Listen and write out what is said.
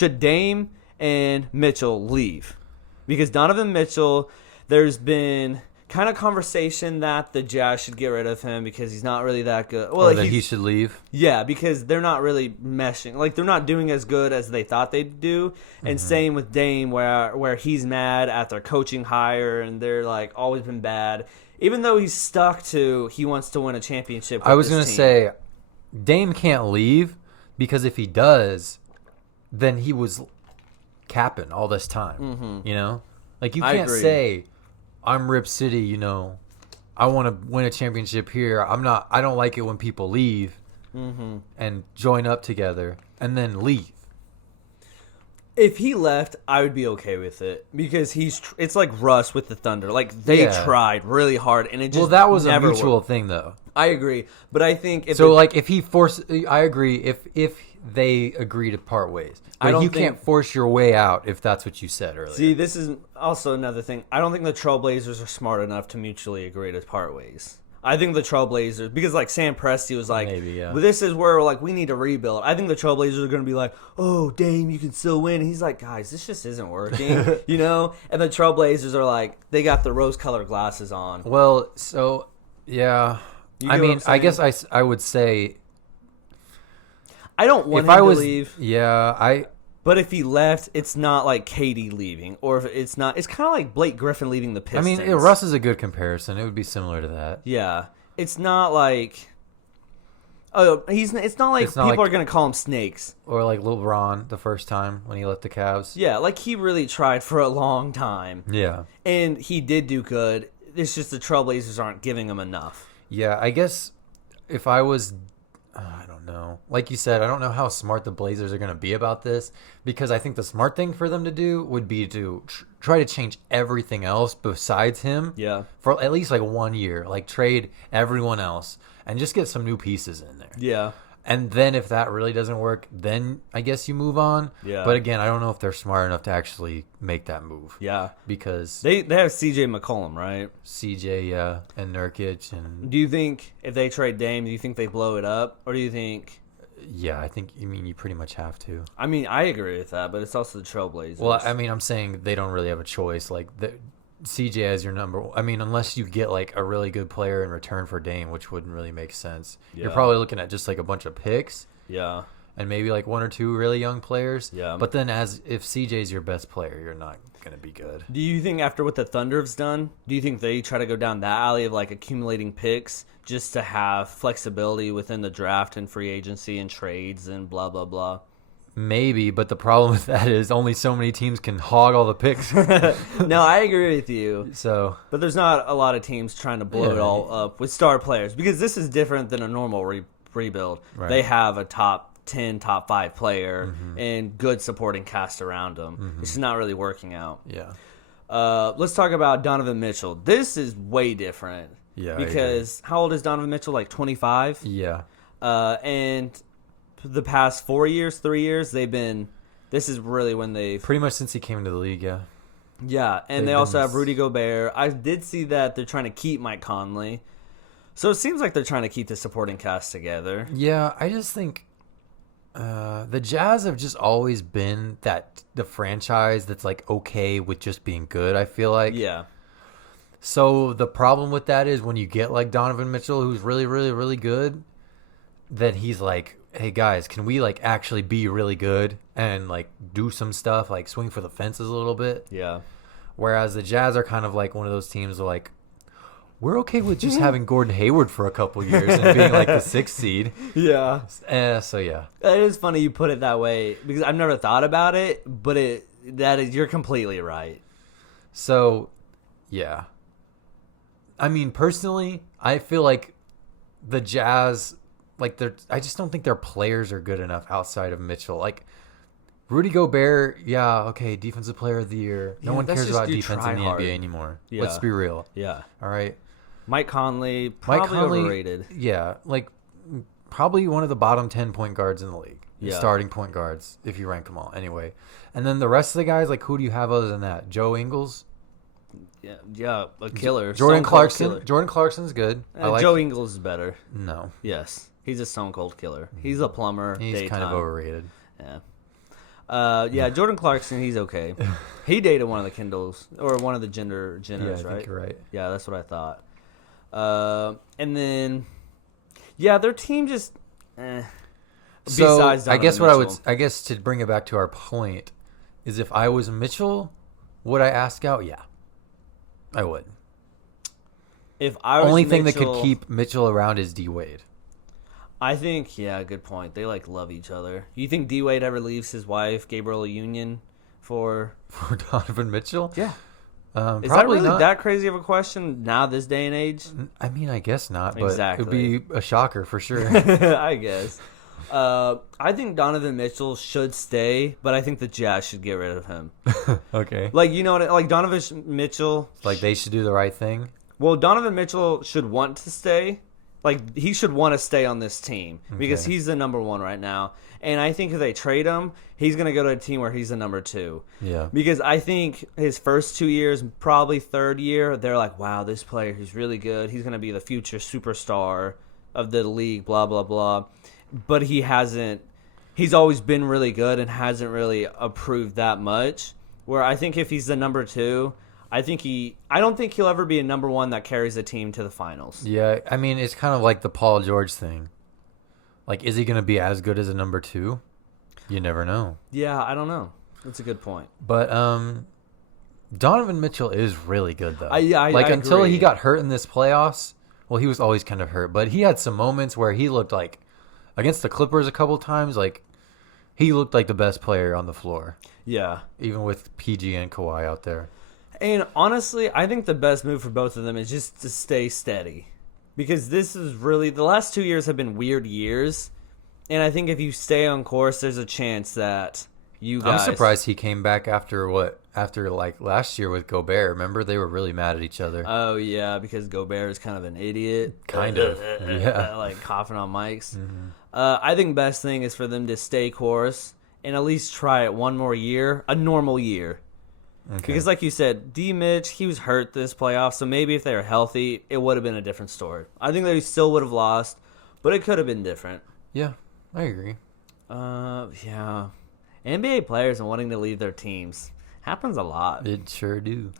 should Dame and Mitchell leave? Because Donovan Mitchell, there's been kind of conversation that the Jazz should get rid of him because he's not really that good. Well, or that he should leave? Yeah, because they're not really meshing. Like, they're not doing as good as they thought they'd do. And same with Dame, where he's mad at their coaching hire, and they're, like, always been bad. Even though he's stuck to he wants to win a championship with I was going to say, Dame can't leave because if he does, then he was capping all this time, you know? Like, you can't say, I'm Rip City, you know, I want to win a championship here. I don't like it when people leave and join up together and then leave. If he left, I would be okay with it because it's like Russ with the Thunder. Like, they tried really hard, and it just that was never a mutual worked. thing, though. I agree, but I think I agree if they agree to part ways, but you can't force your way out if that's what you said earlier. See, this is also another thing. I don't think the Trailblazers are smart enough to mutually agree to part ways. I think the Trailblazers, because like Sam Presti was like, well, this is where like we need to rebuild. I think the Trailblazers are going to be like, oh, Dame, you can still win. And he's like, guys, this just isn't working, you know? And the Trailblazers are like, they got the rose-colored glasses on. Well, so, yeah. I mean, I guess I would say, I don't want him to leave. Yeah, But if he left, it's not like KD leaving, or if it's not, it's kind of like Blake Griffin leaving the Pistons. I mean, Russ is a good comparison. It would be similar to that. Yeah, it's not like, it's not like people are gonna call him snakes, or like LeBron the first time when he left the Cavs. Yeah, like he really tried for a long time. Yeah, and he did do good. It's just the Trailblazers aren't giving him enough. Yeah, I guess if I was. I don't know. Like you said, I don't know how smart the Blazers are going to be about this because I think the smart thing for them to do would be to try to change everything else besides him. Yeah. For at least like 1 year, like trade everyone else and just get some new pieces in there. Yeah. And then if that really doesn't work, then I guess you move on. Yeah. But again, I don't know if they're smart enough to actually make that move. Yeah. Because they have CJ McCollum, right? CJ, yeah, and Nurkic. And do you think if they trade Dame, do you think they blow it up? Or do you think... Yeah, you pretty much have to. I mean, I agree with that, but it's also the Trailblazers. Well, I mean, I'm saying they don't really have a choice. Like, CJ as your number. I mean, unless you get like a really good player in return for Dame, which wouldn't really make sense. Yeah. You're probably looking at just like a bunch of picks. Yeah. And maybe like 1 or 2 really young players. Yeah. But then if CJ's your best player, you're not going to be good. Do you think after what the Thunder have done, do you think they try to go down that alley of like accumulating picks just to have flexibility within the draft and free agency and trades and blah, blah, blah? Maybe, but the problem with that is only so many teams can hog all the picks. No, I agree with you. So, but there's not a lot of teams trying to blow it all up with star players because this is different than a normal rebuild. Right. They have a top 10, top 5 player and good supporting cast around them. It's not really working out. Yeah. Let's talk about Donovan Mitchell. This is way different. Yeah. Because how old is Donovan Mitchell? Like 25? Yeah. And the past 4 years, 3 years, this is really when they've... Pretty much since he came into the league, yeah. Yeah, and they also have Rudy Gobert. I did see that they're trying to keep Mike Conley. So it seems like they're trying to keep the supporting cast together. Yeah, I just think the Jazz have just always been the franchise that's like okay with just being good, I feel like. Yeah. So the problem with that is when you get like Donovan Mitchell, who's really, really, really good, then he's like, hey guys, can we like actually be really good and like do some stuff, like swing for the fences a little bit? Yeah. Whereas the Jazz are kind of like one of those teams where like, we're okay with just having Gordon Hayward for a couple years and being like the 6th seed. Yeah. So yeah. It is funny you put it that way because I've never thought about it, but you're completely right. So, yeah. I mean, personally, I feel like the Jazz, like I just don't think their players are good enough outside of Mitchell. Like Rudy Gobert, yeah, okay, defensive player of the year. No one cares about defense in the NBA anymore. Yeah. Let's be real. Yeah. All right. Mike Conley, overrated. Yeah, like probably one of the bottom 10 point guards in the league. Yeah. Starting point guards, if you rank them all. Anyway. And then the rest of the guys, like who do you have other than that? Joe Ingles? Yeah, a killer. Jordan Clarkson. Killer. Jordan Clarkson's good. Joe Ingles is better. No. Yes. He's a stone cold killer. He's a plumber. He's daytime. kind of overrated. Yeah. Yeah, Jordan Clarkson, he's okay. He dated one of the Kendalls, or one of the Jenners, yeah, right? I think you're right. Yeah, that's what I thought. And then, yeah, their team just. So besides Donovan I guess Mitchell. I guess to bring it back to our point is, if I was Mitchell, would I ask out? Yeah, I would. If I was only Mitchell, thing that could keep Mitchell around is D Wade. I think, yeah, good point. They love each other. You think D Wade ever leaves his wife, Gabrielle Union, for Donovan Mitchell? Yeah. Is probably that really not. that crazy of a question now, this day and age? I mean, I guess not, but Exactly. it would be a shocker for sure. I guess. I think Donovan Mitchell should stay, but I think the Jazz should get rid of him. Okay. Like Donovan Mitchell. Like, they should do the right thing. Well, Donovan Mitchell should want to stay. Like, he should want to stay on this team because he's the number one right now. And I think if they trade him, he's going to go to a team where he's the number two. Yeah. Because I think his first 2 years, probably third year, they're like, wow, this player, he's really good. He's going to be the future superstar of the league, blah, blah, blah. But he hasn't. He's always been really good and hasn't really approved that much. Where I think if he's the number two, I don't think he'll ever be a number one that carries a team to the finals. Yeah, I mean, it's kind of like the Paul George thing. Like, is he going to be as good as a number two? You never know. Yeah, I don't know. That's a good point. But Donovan Mitchell is really good, though. I until agree. he got hurt in this playoffs, well, he was always kind of hurt. But he had some moments where he looked like, against the Clippers a couple times, like, he looked like the best player on the floor. Yeah. Even with PG and Kawhi out there. And honestly, I think the best move for both of them is just to stay steady. Because this is really, the last 2 years have been weird years. And I think if you stay on course, there's a chance that you guys... I'm surprised he came back after like last year with Gobert. Remember, they were really mad at each other. Oh, yeah, because Gobert is kind of an idiot. Kind of, yeah. Like coughing on mics. Mm-hmm. I think best thing is for them to stay course and at least try it one more year, a normal year. Okay. Because like you said, D. Mitch, he was hurt this playoff, so maybe if they were healthy, it would have been a different story. I think they still would have lost, but it could have been different. Yeah, I agree. Yeah. NBA players and wanting to leave their teams happens a lot. It sure do.